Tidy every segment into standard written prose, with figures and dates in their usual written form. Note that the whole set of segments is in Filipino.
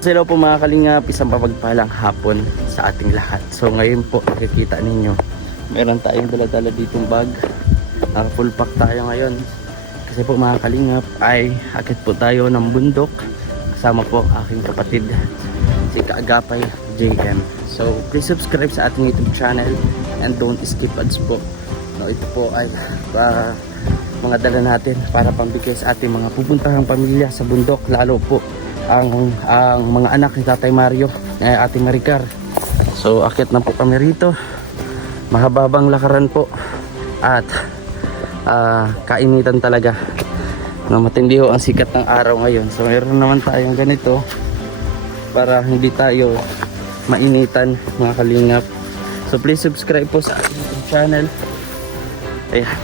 Hello po mga kalingap, isang mapagpalang hapon sa ating lahat. So ngayon po nakikita ninyo, meron tayong dala-dala ditong bag. Full pack tayo ngayon. Kasi po mga kalingap ay akit po tayo ng bundok. Kasama po ang aking kapatid, si Kaagapay JM. So please subscribe sa ating YouTube channel and don't skip ads po. No, ito po ay mga dala natin para pambigay sa ating mga pupuntahang pamilya sa bundok, lalo po ang mga anak ni Tatay Mario, ating Maricar. So akit na po kami rito, mahababang lakaran po at kainitan talaga, no, matindi ho ang sikat ng araw ngayon. So mayroon naman tayong ganito para hindi tayo mainitan mga kalingap. So please subscribe po sa ating YouTube channel. Ayan.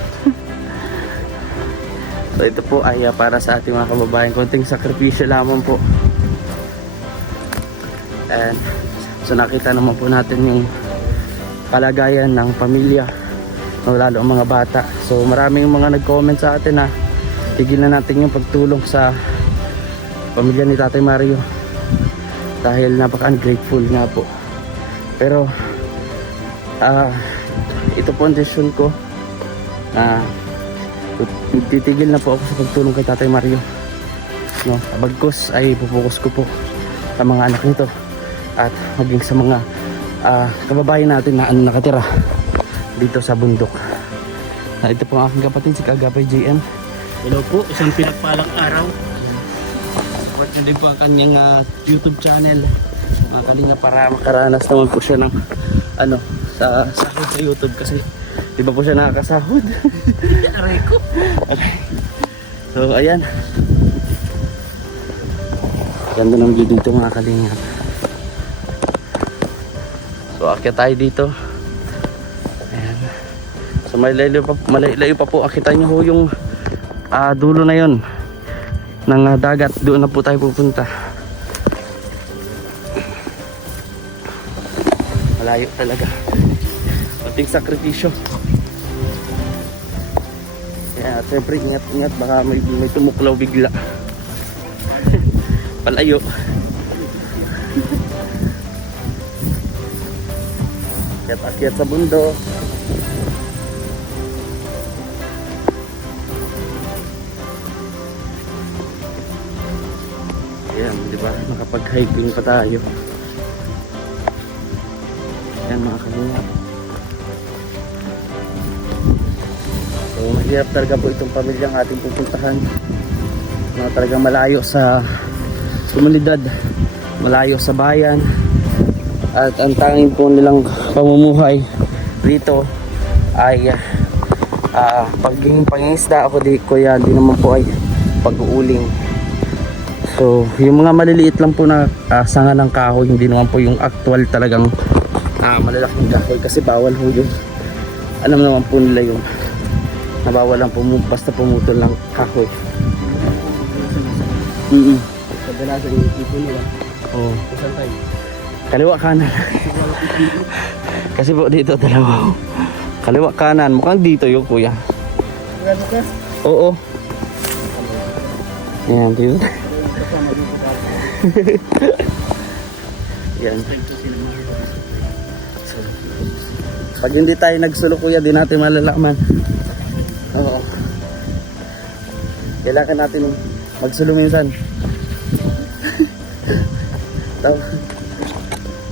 So ito po ay para sa ating mga kababayan, konting sakripisyo lamang po. And so nakita naman po natin yung kalagayan ng pamilya, lalo ang mga bata. So maraming mga nag-comment sa atin na tigilan natin yung pagtulong sa pamilya ni Tatay Mario dahil napaka-ungrateful nga po. Pero ito po ang decision ko na titigil na po ako sa pagtulong kay Tatay Mario, no, bagkus ay pupokus ko po sa mga anak nito at maging sa mga kababayan natin na nakatira dito sa bundok. Ito po ang aking kapatid, si Kaagapay JM. Hello po, isang pinagpalang araw. Support nyo din po ang kanyang YouTube channel, mga kalinga, para makaranas naman po siya ng sa YouTube, kasi di ba po siya nakakasahod? Aray ko. So ayan, ganda ng view dito mga kalingap. So akyat tayo dito. Ayan. So malayo pa po. Akita nyo ho yung dulo na yon ng dagat. Doon na po tayo pupunta. Malayo talaga, mating sakripisyo. Kaya siyempre ingat-ingat, baka may tumuklaw bigla. Palayo. Akyat sa bundok. Ayan, di ba? Nakapag-hiking pa tayo. Ayan mga kalingap. So mahirap talaga po itong pamilyang ating pupuntahan, na talagang malayo sa komunidad, malayo sa bayan, at ang tanging po nilang pamumuhay rito ay pangingisda. Ako di kuya, di naman po ay pag-uuling. So yung mga maliliit lang po na sanga ng kahoy, hindi naman po yung actual talagang malalaking kahoy, kasi bawal ho yun. Alam naman po nila yung nabawal lang basta pumutol ng kahoy. Kadalasan yung ipon nila. Oo. Saan tayo? Kaliwa kanan. Kasi po dito dalawa. Kaliwa kanan. Mukhang dito yung kuya. Oo. Ayan dito. Yan. So, pag hindi tayo nagsulok kuya, di natin malalaman. Oo. Kailangan natin magsulo minsan.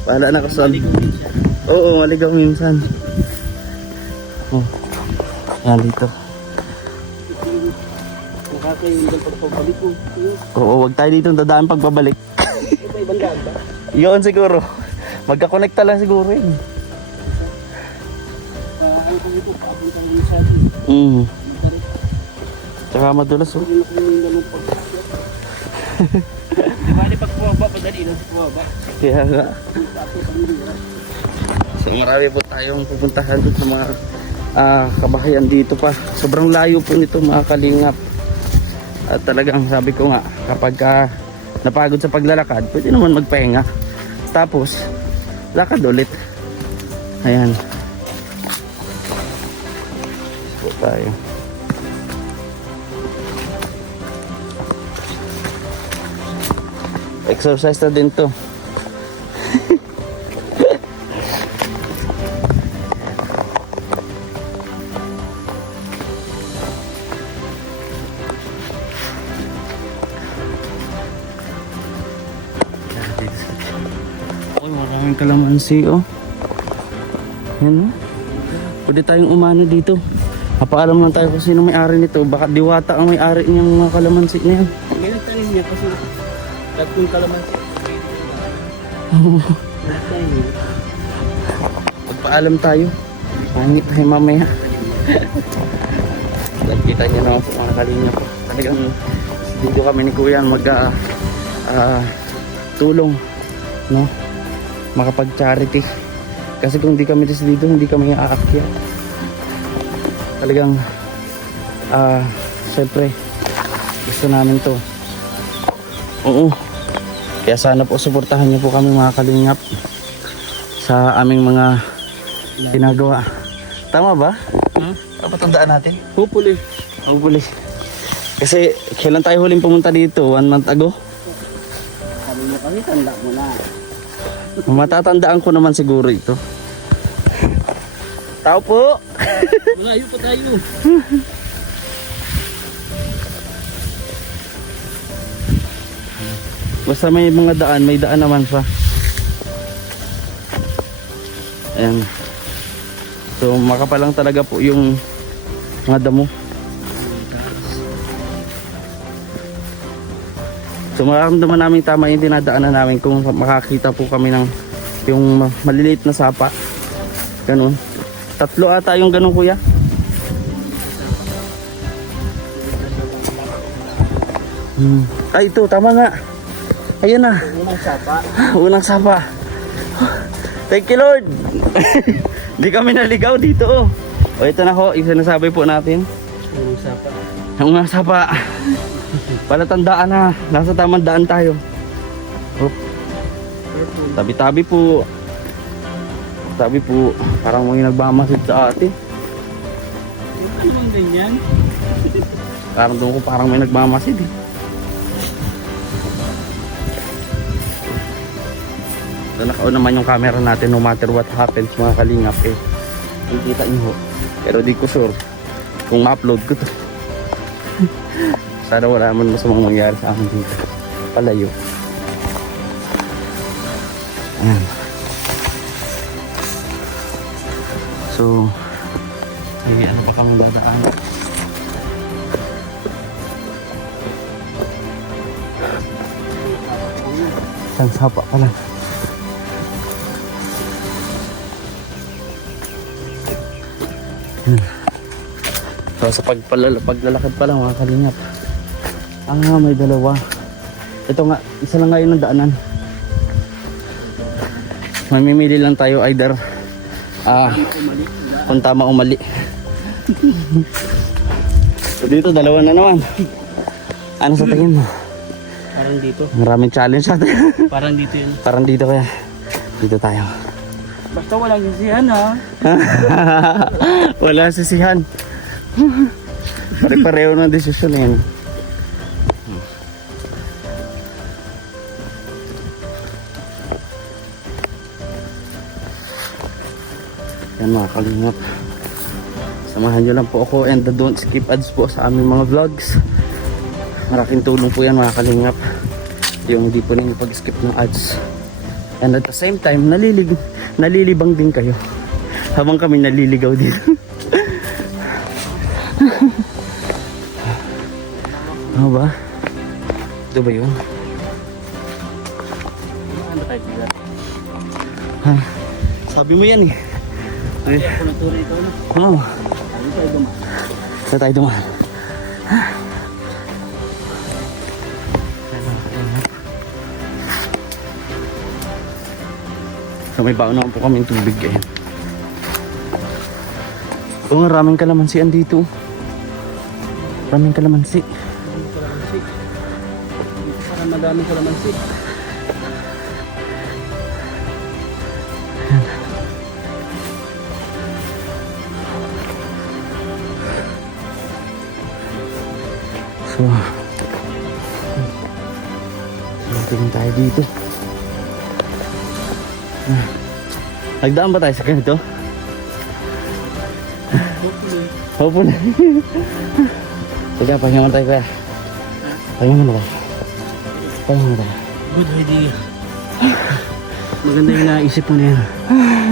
Bahala na ko sa... Oo, maligaw minsan. Oh. Yan dito. Oo, wag tayo dito dadaan pagpabalik. Yun siguro. Magkakonekta lang siguro yun. Tsaka madulas oh. Di pag bumaba, padali lang sa bumaba. Kaya nga. So marami po tayong pupuntahan dito sa mga kabahayan dito pa. Sobrang layo po nito mga kalingap. At talagang sabi ko nga, kapag napagod sa paglalakad, pwede naman magpahinga. Tapos lakad ulit. Ayan. So tayo. Exercise na din to. Uy, maraming kalamansi oh. Yan oh. Pwede tayong umano dito. Papaalam lang tayo kung sino may-ari nito. Baka Diwata ang may-ari niyang mga kalamansi na yan. Ganyan tanim niya kasi tatlong kalamansi. Pagpaalam tayo. Pangit tayo mamaya. At kita niyo naman sa mga kalingap. Talagang dito kami ni Kuya tulong, no? Makapag-charity. Kasi kung hindi kami dito, hindi kami aakyat. Talagang syempre gusto namin to. Oo. Kaya sana po suportahan niyo po kami mga kalingap sa aming mga ginagawa. Tama ba? Kapatandaan natin? Hopefully. Hopefully. Kasi kailan tayo huling pumunta dito? 1 month ago? Sabi mo kami, tanda mo na. Matatandaan ko naman siguro ito. Tao po! Malayo pa tayo. Basta may mga daan, may daan naman pa. Ayan. So makapalang talaga po yung mga damo. So mararamdaman namin tama yung dinadaanan namin kung makakita po kami ng yung maliliit na sapa. Ganun. 3 ata yung ganun kuya. Ay ito, tama nga. Ayun na. Unang sapa. Unang sapa. Thank you Lord. Hindi kami naligaw dito oh. O ito na ho, yung sinasabi po natin. Unang sapa. Ang unang sapa. Palatandaan na. Nasa tamang daan tayo. Oh. Tabi-tabi po. Tabi po. Parang may nagbamasid sa atin. Ano bang ganyan? Parang doon ko parang may nagmamasid eh. So, naka-on naman yung camera natin no matter what happens mga kalingap eh. Nakikita nyo ho. Pero di ko sure kung ma-upload ko to. Sana wala naman masamang mangyari sa akin dito. Palayo. Ayan. So, may ano pa kami dadaan. Isang sapa pa lang. So sa paglalakad pa lang mga kalingap. May dalawa. Ito nga, isa lang ngayon ang daanan. Mamimili lang tayo either kung tama o mali. So dito dalawa na naman. Ano sa tingin mo? Parang dito. Maraming challenge natin. Parang dito yun. Parang dito kaya. Dito tayo. Basta walang sisihan ha. Wala sisihan. Pare-pareho ng desisyon yan. Yan mga kalingap. Samahan nyo lang po ako and don't skip ads po sa aming mga vlogs. Malaking tulong po yan mga kalingap. Yung hindi po ninyo pag-skip ng ads. And at the same time, nalilibang din kayo. Habang kami naliligaw dito. Ano ba? Ito ba yun? Ano tayo pila? Sabi mo yan eh. Ay, ako naturo ikaw na. Oo. Ano tayo dumaan? Saan tayo dumaan? So may baon naman po kami yung tubig eh. Oo, raming kalamansian dito. Raming kalamansi. Kalamansi. Dito parang madaming kalamansi. So Tingin tayo dito. Nagdaan ba tayo sa ganito? Hopefully. Hopefully. Sige, pahinga muna tayo kuya. Pahinga muna tayo. Pahinga muna tayo. Good idea. Maganda yung naisip mo na yan.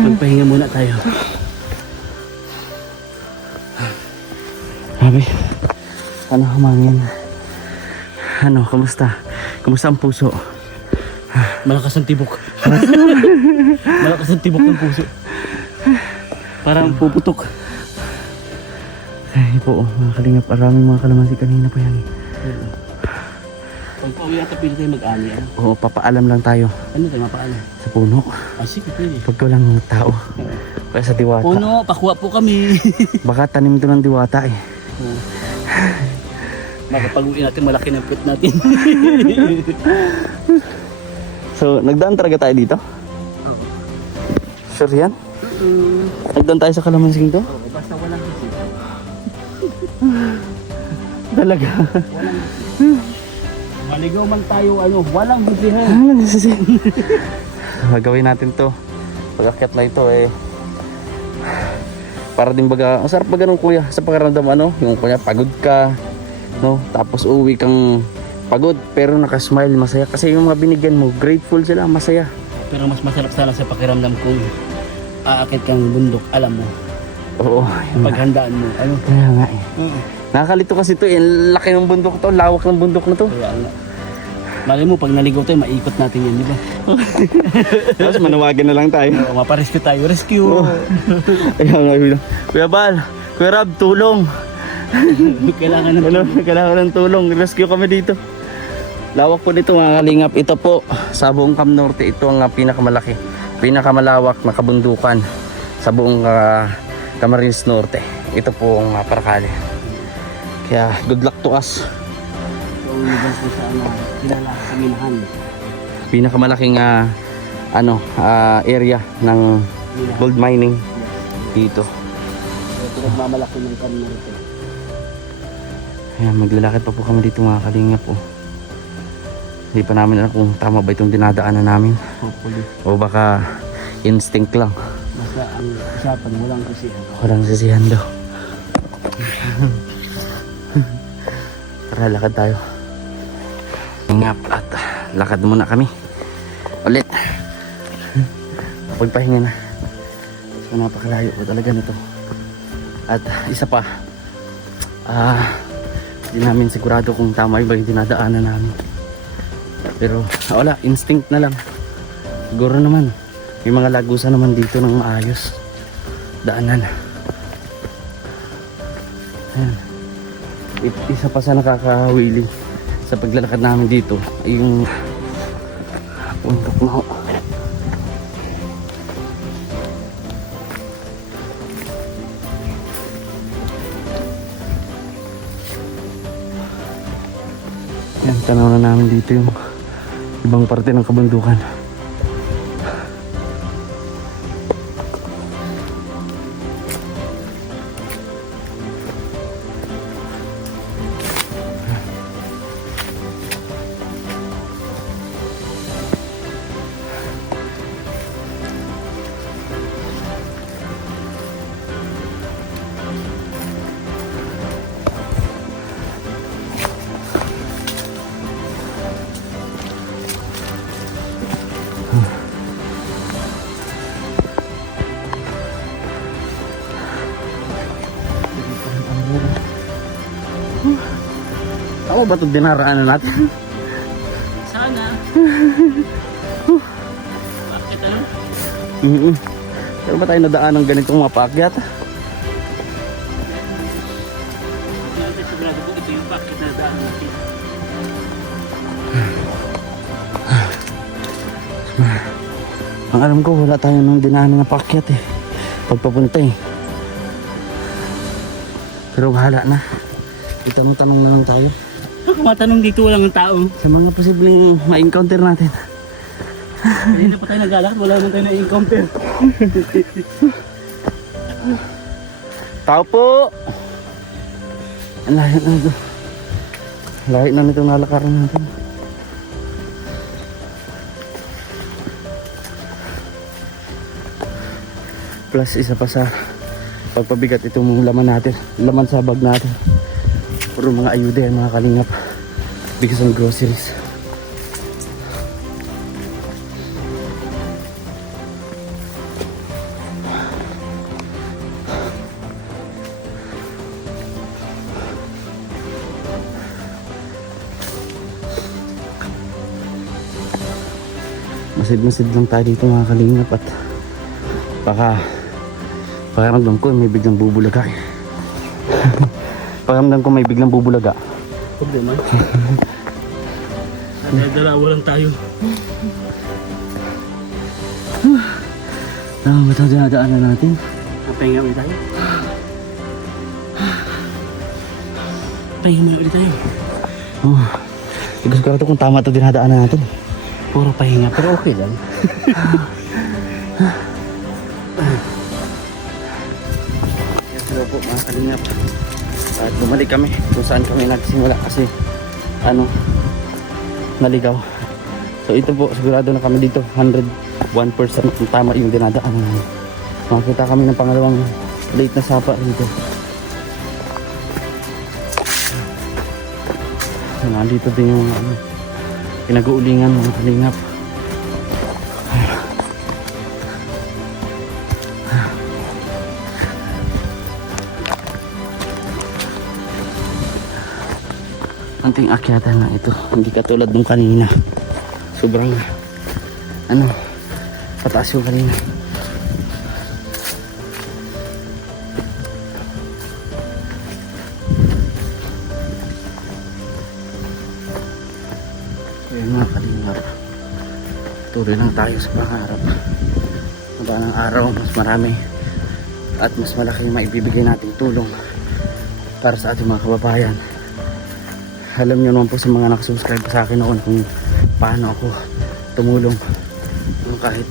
Magpahinga muna tayo. Sabi, ano humangin? Ano, kamusta? Kamusta ang puso? Malakas ang tibok. Malakas ang tibok ng puso. Parang puputok. Ay po, mga kalingap, maraming mga kalamansi kanina pa yan. Pag pauwi ata pili tayo mag-ani. Ano? Oo, papaalam lang tayo Ano tayo mapaalam? sa puno. Ah, sige, pwede. Pag walang tao. Kaya sa diwata. Puno, pakuha po kami. Baka tanim to ng diwata eh. Baka pag-uwi natin, malaki ng put natin. So, nagdaan talaga tayo dito? Oo. Sure yan? Nagdaan tayo sa kalamansing to? Oo, basta walang kasi. Talaga? Maligaw man tayo, ano, walang busihan. Ano nasisin? Gagawin natin to. Pag-akyat na ito eh. Para din baga, ang sarap ba ganun kuya sa pakiramdam ano? Yung kuya pagod ka, no? Tapos uwi kang pagod pero nakasmile, masaya. Kasi yung mga binigyan mo, grateful sila, masaya. Pero mas masarap sana sa pakiramdam kung aakit kang bundok, alam mo. Oo. Paghandaan mo, ano? Kaya nga eh. Nakakalito kasi to eh. Laki ng bundok to, lawak ng bundok na to. Kaya nga. Malay mo, pag naligaw tayo, maikot natin yan, di ba? Tapos manawagan na lang tayo. Oo, maparescue tayo. Rescue! Ayun, ayun. Kuya Bal, Kuya Rab, tulong. Kailangan ng Ano, kailangan ng tulong. Rescue kami dito. Lawak po nito mga kalingap. Ito po, sa buong Cam Norte, ito ang pinakamalaki, pinakamalawak na kabundukan sa buong Camarines Norte. Ito po ang Paracale. Kaya good luck to us. yung lugar ko sa ano, kilala sa Minahan. Pinakamalaking area ng gold mining dito. Ito nagmamalaki ng Camarines. Ayan, maglalakad pa po kami dito mga kalingap po. Hindi pa namin alam kung tama ba itong dinadaanan namin. Hopefully. O baka instinct lang. Basta ang usapan, walang kasi. Walang sisihan daw. Tara, lakad tayo. Ingap at lakad muna kami. Ulit. Pagpahinga na. So napakalayo po talaga nito. At isa pa, hindi namin sigurado kung tama ba yung dinadaanan namin. Pero wala, instinct na lang. Siguro naman may mga lagusan naman dito ng maayos. Daanan. Ayan. Isa pa sa nakakawili sa paglalakad namin dito ay yung puntok na ho. Yan, tanaw na namin dito yung ibang parte ng kabundukan. Tama ba ito dinaraanan natin? Sana. Bakit ano? Pero ba tayo nadaan ng ganitong mapakyat? Hindi natin sigurado kung ito yung bakit na daan natin. Ang alam ko wala tayo nang dinaanan na pakyat eh. Pagpapunta eh. Pero bahala na. Itanong-tanong na lang tayo. Kung matanong dito, walang tao. Sa mga posibleng ma-encounter natin. Hindi na pa tayo naglalakad, wala naman tayo na-encounter. Tao po! Ang layo na ito. Layo na nitong nalakaran natin. Plus isa pa sa pagpabigat itong laman natin, laman sa bag natin. Puro mga ayuda yan mga kalingap. Bigas ng groceries. Masid-masid lang tayo dito mga kalingap at baka pakiramdam ko may biglang bubulaga. Pakiramdam ko may biglang bubulaga. Problema. Dalawa lang tayo. Ba ito dinadaanan natin? Pahinga ulit tayo. Pahinga ulit tayo. Oh, hindi ko sigurado kung tama ito dinadaanan natin. Puro pahinga pero okay lang. Yes, hello po mga kalingap. At bumalik kami kung saan kami nagsimula kasi naligaw. So ito po, sigurado na kami dito 101% kung tama yung dinadaanan namin. Makakita kami ng pangalawang late na sapa dito. So, nandito din yung pinag-uulingan mga kalingap. Anting akyatan na ito, hindi katulad nung kanina. Sobrang pataas yung kanina. Ayun mga kalingap, tuloy lang tayo sa pangarap. Haba ng araw, mas marami at mas malaki yung maibibigay nating tulong para sa ating mga kababayan. Alam nyo naman po sa mga nakasubscribe sa akin noon kung paano ako tumulong kahit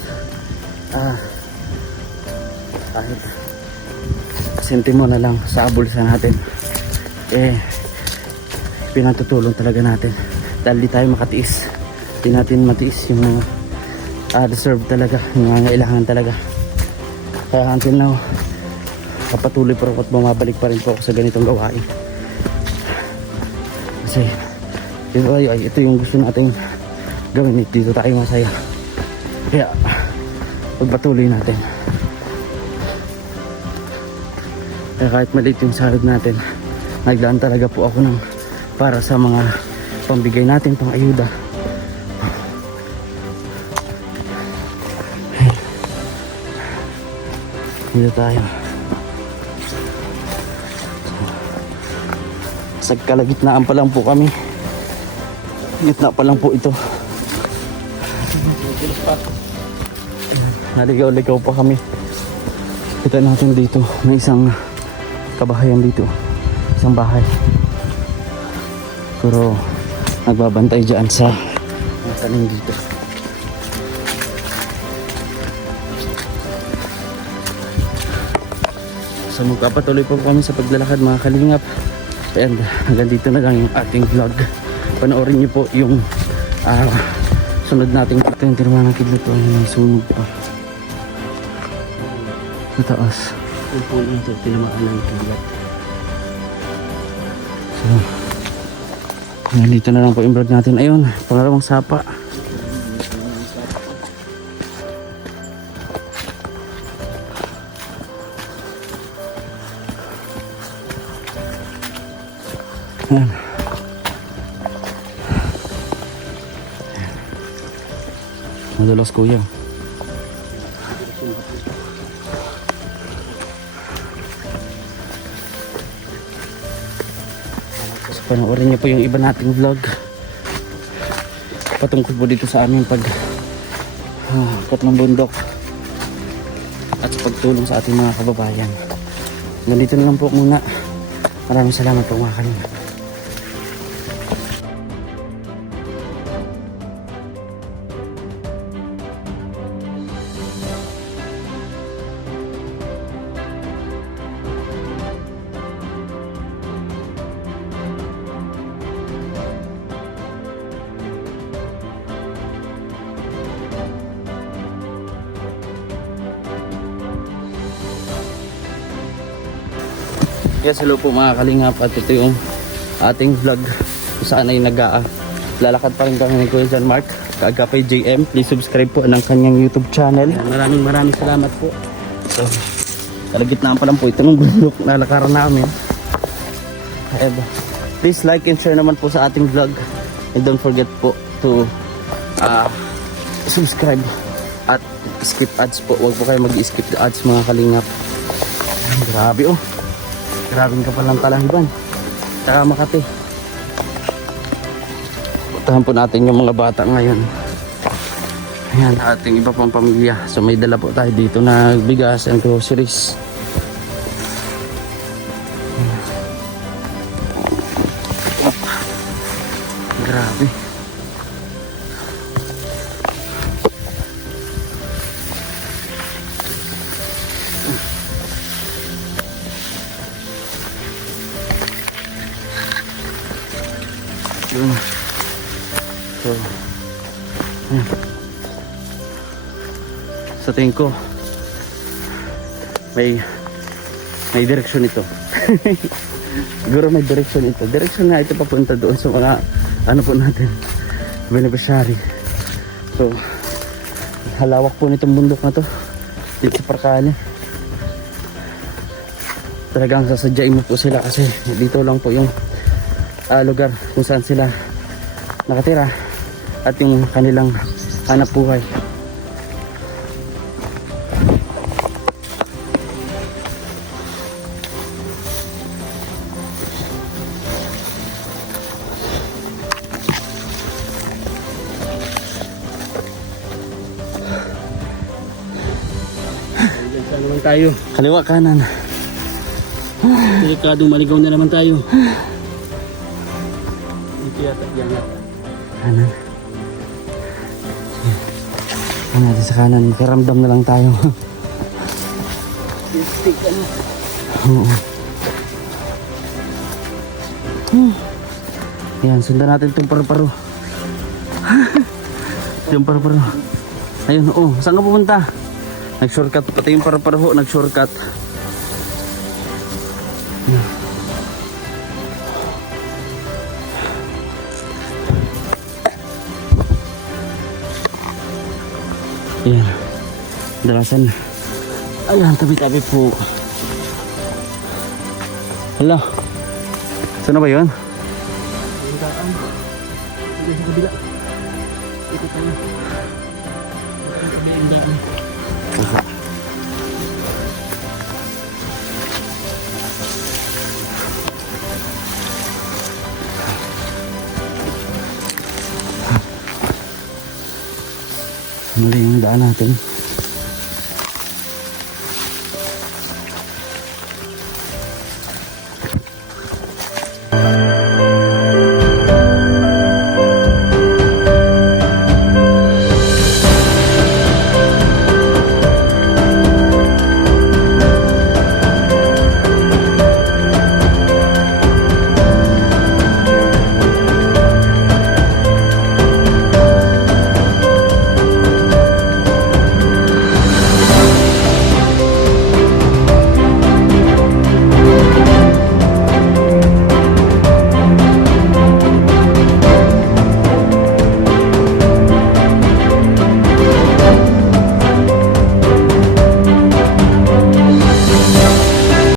sentimo na lang sa bulsa natin, pinatutulong talaga natin dahil di tayo makatiis, di natin matiis yung deserve talaga, yung nangangailangan talaga. Kaya until now kapatuloy pa rin at bumabalik pa rin po ako sa ganitong gawain kasi ito yung gusto nating gawin, dito tayo masaya, kaya pagpatuloy natin. Kaya kahit maliit yung sahod natin, naglaan talaga po ako ng para sa mga pambigay natin, pang ayuda. Dito tayo sa kalagitnaan pa lang po kami, gitna pa lang po ito, naligaw-ligaw pa kami. Kita natin dito may isang kabahayan dito, isang bahay, pero nagbabantay dyan sa tanim dito. So magpapatuloy po kami sa paglalakad mga kalingap. And hanggang dito na lang yung ating vlog. Panoorin niyo po yung sunod nating ito yung tinawa ng kidlat po, may sunog pa mataas. Ang puno ito, tinamaan ng kidlat. So hanggang dito na lang po yung vlog natin. Ayun, pangalawang sapa. Ayan. Madalas kuya. So, panoorin niyo po yung iba nating vlog patungkol po dito sa aming pag ng bundok at sa pagtulong sa ating mga kababayan. Nandito na lang po muna. Maraming salamat po mga kalingap. Yes, hello po mga kalingap, at ito yung ating vlog kung saan ay lalakad pa rin kami ni Kuya John Mark Kaagapay JM. Please subscribe po ng kanyang YouTube channel. Maraming salamat po. So, kalagitnaan pa lang po ito ng bundok na lakaran namin. Please like and share naman po sa ating vlog, and don't forget po to subscribe at skip ads po. Huwag po kayo mag-skip the ads mga kalingap. Grabe oh, grabing ka palang Kalahiban tsaka Makati. Puntahan po natin yung mga bata ngayon. Ayan, ating iba pang pamilya. So may dala po tayo dito na bigas and groceries. Grabe. Yun. So, ayan. Sa tingin ko may direksyon ito. Siguro may direksyon ito. Direksyon nga ito papunta doon sa mga ano po natin, beneficiary. So, halawak po nitong bundok na to dito sa Parkali. Talagang sasadyain mo po sila kasi dito lang po yung lugar kung saan sila nakatira at yung kanilang hanap buhay. Saan naman tayo? Kaliwa kanan. Delikadong maligaw na naman tayo. Ito yata, yan yata. Kanan. Ano natin sa kanan, karamdam na lang tayo. Stick ano? Oo. Yan, sundan natin itong paru-paro. Yung paru-paro. Ayun, oh, saan ka pupunta? Nag-shortcut, pati yung paru-paro, nag-shortcut. Ayan, dalasan. Ayan, tabi-tabi po. Hala, saan na ba yun? Yung daan. Ito sa kabila. Ito tayo. Ito yung daan. Mali yung daan natin.